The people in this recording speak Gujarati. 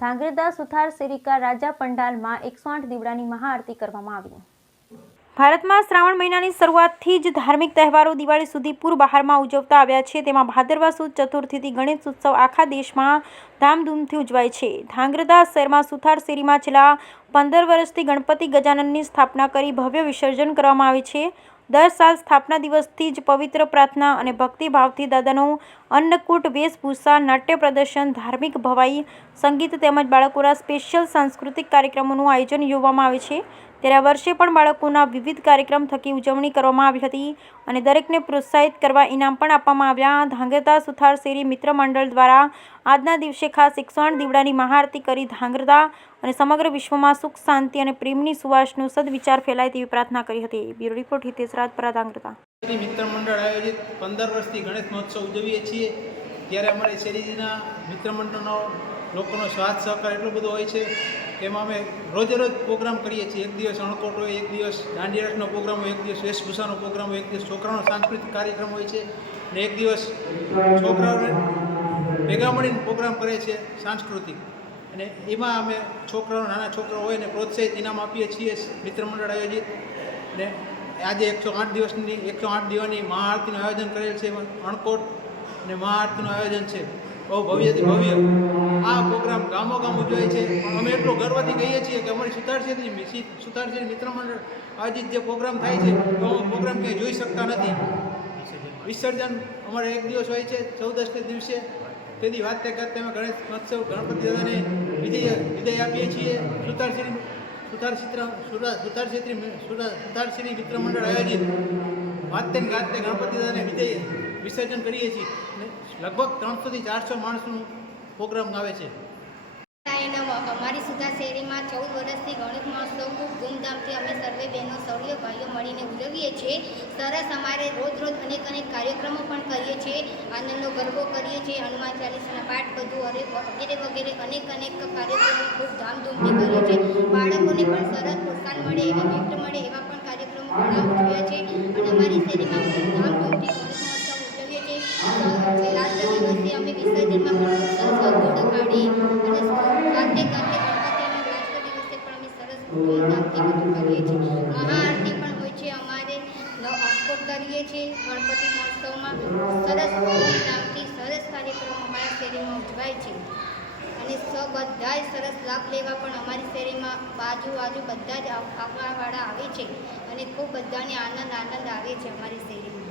ધાંગધ્રા સુથાર શેરીકા રાજા પંડાલમાં 108 દીવડાની મહાઆરતી કરવામાં આવી। ભારતમાં શ્રાવણ મહિનાની શરૂઆતથી જ ધાર્મિક તહેવારો દિવાળી સુધી પૂરબહારમાં ઉજવતા આવ્યા છે। તેમાં ભાદરવા સુદ ચતુર્થીથી ગણેશ ઉત્સવ આખા દેશમાં ધામધૂમથી ઉજવાય છે। ધાંગધ્રા શહેરમાં સુથાર શેરીમાં છેલ્લા 15 વર્ષથી ગણપતિ ગજાનનની સ્થાપના કરી ભવ્ય વિસર્જન કરવામાં આવે છે। દર સાલ સ્થાપના દિવસથી જ પવિત્ર પ્રાર્થના અને ભક્તિભાવથી દાદાનો અન્નકૂટ, વેશભૂષા, નાટ્ય પ્રદર્શન, ધાર્મિક ભવાઈ, સંગીત તેમજ બાળકોના સ્પેશિયલ સાંસ્કૃતિક કાર્યક્રમોનું આયોજન યોજવામાં આવે છે। ત્યારે આ વર્ષે પણ બાળકોના વિવિધ કાર્યક્રમ થકી ઉજવણી કરવામાં આવી હતી અને દરેકને પ્રોત્સાહિત કરવા ઇનામ પણ આપવામાં આવ્યા। ધાંગધ્રા સુથાર શેરી મિત્ર મંડળ દ્વારા આજના દિવસે ખાસ 108 દીવડાની મહાઆરતી કરી ધાંગધ્રા અને સમગ્ર વિશ્વમાં સુખ, શાંતિ અને પ્રેમની સુવાસનો સદવિચાર ફેલાય તેવી પ્રાર્થના કરી હતી। Bureau report Hitesh Rajpara, Dhrangadhra. મિત્ર મંડળ આયોજિત 15 વર્ષથી ગણેશ મહોત્સવ ઉજવીએ છીએ ત્યારે અમારી શેરીના મિત્ર મંડળનો લોકોનો સાથ સહકાર એટલો બધો હોય છે કે એમાં અમે રોજે રોજ પ્રોગ્રામ કરીએ છીએ। એક દિવસ અણકોટ હોય, એક દિવસ દાંડિયા રાસનો પ્રોગ્રામ હોય, એક દિવસ વેશભૂષાનો પ્રોગ્રામ હોય, એક દિવસ છોકરાઓનો સાંસ્કૃતિક કાર્યક્રમ હોય છે અને એક દિવસ છોકરાઓને ભેગા મળીને પ્રોગ્રામ કરે છે સાંસ્કૃતિક। અને એમાં અમે છોકરાઓ, નાના છોકરાઓ હોય ને પ્રોત્સાહિત ઇનામ આપીએ છીએ મિત્ર મંડળ આયોજિત। ને આજે 108 દિવસની મહાઆરતીનું આયોજન કરેલ છે। અણકોટ અને મહાઆરતીનું આયોજન છે, બહુ ભવ્યથી ભવ્ય આ પ્રોગ્રામ ગામો ગામ ઉજવાય છે। અમે એટલો ગર્વથી કહીએ છીએ કે અમારી સુથાર શેરી મિત્ર મંડળ આયોજિત જે પ્રોગ્રામ થાય છે તો અમે પ્રોગ્રામ ક્યાંય જોઈ શકતા નથી। વિસર્જન અમારે એક દિવસ હોય છે 14ને દિવસે, તેથી વાત કરતે અમે ગણેશ મહોત્સવ ગણપતિ દાદાને વિદાય આપીએ છીએ। સુથાર શેરી મિત્ર મંડળ આયોજિત વાતે ગાતે ગણપતિ દાદાને વિસર્જન કરીએ છીએ અને લગભગ 300 થી 400 માણસોનો પ્રોગ્રામ આવે છે। અમારી સુથાર શેરીમાં 14 વર્ષથી ગણેશ મહોત્સવ ખૂબ ધૂમધામથી અમે સર્વે બહેનો સૌર્ય ભાઈઓ મળીને ઉજવીએ છીએ। સરસ અમારે રોજ અનેક કાર્યક્રમો પણ કરીએ છીએ, આનંદનો ગરબો કરીએ છીએ, હનુમાન ચાલીસાના પાઠ બધું વગેરે અનેક કાર્યક્રમો ખૂબ ધામધૂમથી કરીએ છીએ। બાળકોને પણ સરસ પ્રોત્સાહન મળે, એવા ગિફ્ટ મળે એવા પણ કાર્યક્રમો ઘણા ઉજવ્યા છે અને અમારી શેરીમાં ખૂબ ધામધૂમથી ગણેશ મહોત્સવ ઉજવીએ છીએ। લાસ્ટ દિવસે અમે વિસર્જનમાં પણ સરસ વગોડો કાઢી અને ગાતે ગાતે ગણપતિના લાસ્ટ દિવસે પણ અમે સરસ ધૂમધામથી બધું કરીએ છીએ। મહાઆરતી પણ હોય છે અમારે, અણકોટ કરીએ છીએ ગણપતિ મહોત્સવમાં। સરસ ધૂમધામથી સરસ કાર્યક્રમ અમારા શેરીમાં ઉજવાય છે અને બધાય સરસ લાભ લેવા પણ અમારી શેરીમાં બાજુ બધા જ આવવાવાળા આવે છે અને ખૂબ બધાને આનંદ આવે છે અમારી શેરીમાં।